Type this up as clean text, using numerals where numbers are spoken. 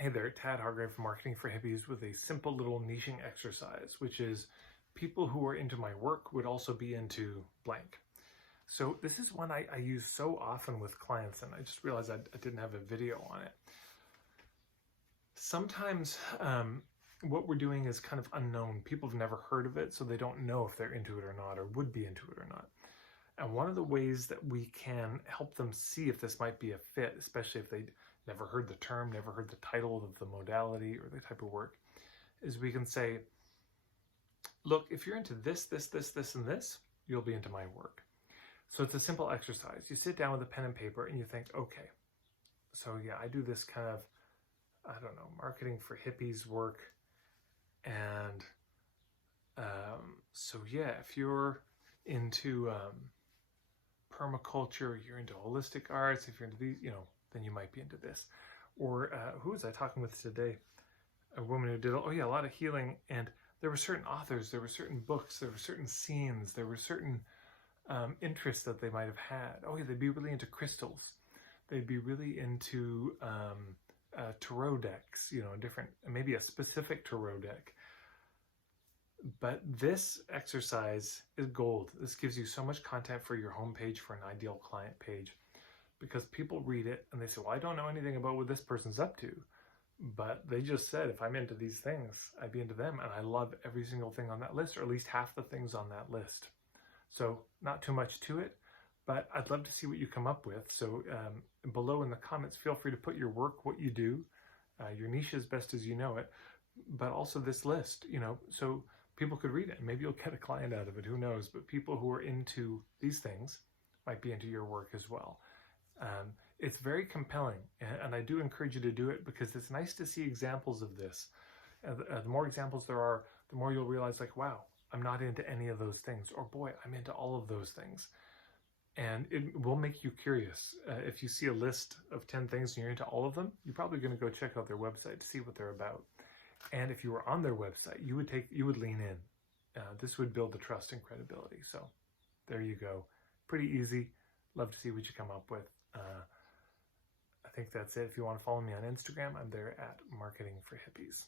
Hey there, Tad Hargrave from Marketing for Hippies with a simple little niching exercise, which is people who are into my work would also be into blank. So this is one I use so often with clients, and I just realized I didn't have a video on it. Sometimes what we're doing is kind of unknown. People have never heard of it, so they don't know if they're into it or not, or would be into it or not. And one of the ways that we can help them see if this might be a fit, especially if they never heard the term, never heard the title of the modality or the type of work, is we can say, look, if you're into this, and this, you'll be into my work. So it's a simple exercise. You sit down with a pen and paper and you think, okay, so yeah, I do this kind of, I don't know, marketing for hippies work. And so yeah, if you're into permaculture, you're into holistic arts, if you're into these, then you might be into this. Or who was I talking with today? A woman who did, a lot of healing, and there were certain authors, there were certain books, there were certain scenes, there were certain interests that they might have had. Oh yeah, they'd be really into crystals. They'd be really into tarot decks, different, maybe a specific tarot deck. But this exercise is gold. This gives you so much content for your homepage, for an ideal client page, because people read it and they say, well, I don't know anything about what this person's up to, but they just said, if I'm into these things, I'd be into them. And I love every single thing on that list, or at least half the things on that list. So not too much to it, but I'd love to see what you come up with. So below in the comments, feel free to put your work, what you do, your niche as best as you know it, but also this list, so people could read it and maybe you'll get a client out of it, who knows? But people who are into these things might be into your work as well. It's very compelling, and I do encourage you to do it because it's nice to see examples of this. The more examples there are, the more you'll realize, like, wow, I'm not into any of those things, or boy, I'm into all of those things. And it will make you curious. If you see a list of 10 things and you're into all of them, you're probably going to go check out their website to see what they're about. And if you were on their website, you would lean in. This would build the trust and credibility. So there you go. Pretty easy. Love to see what you come up with. I think that's it. If you want to follow me on Instagram, I'm there at Marketing for Hippies.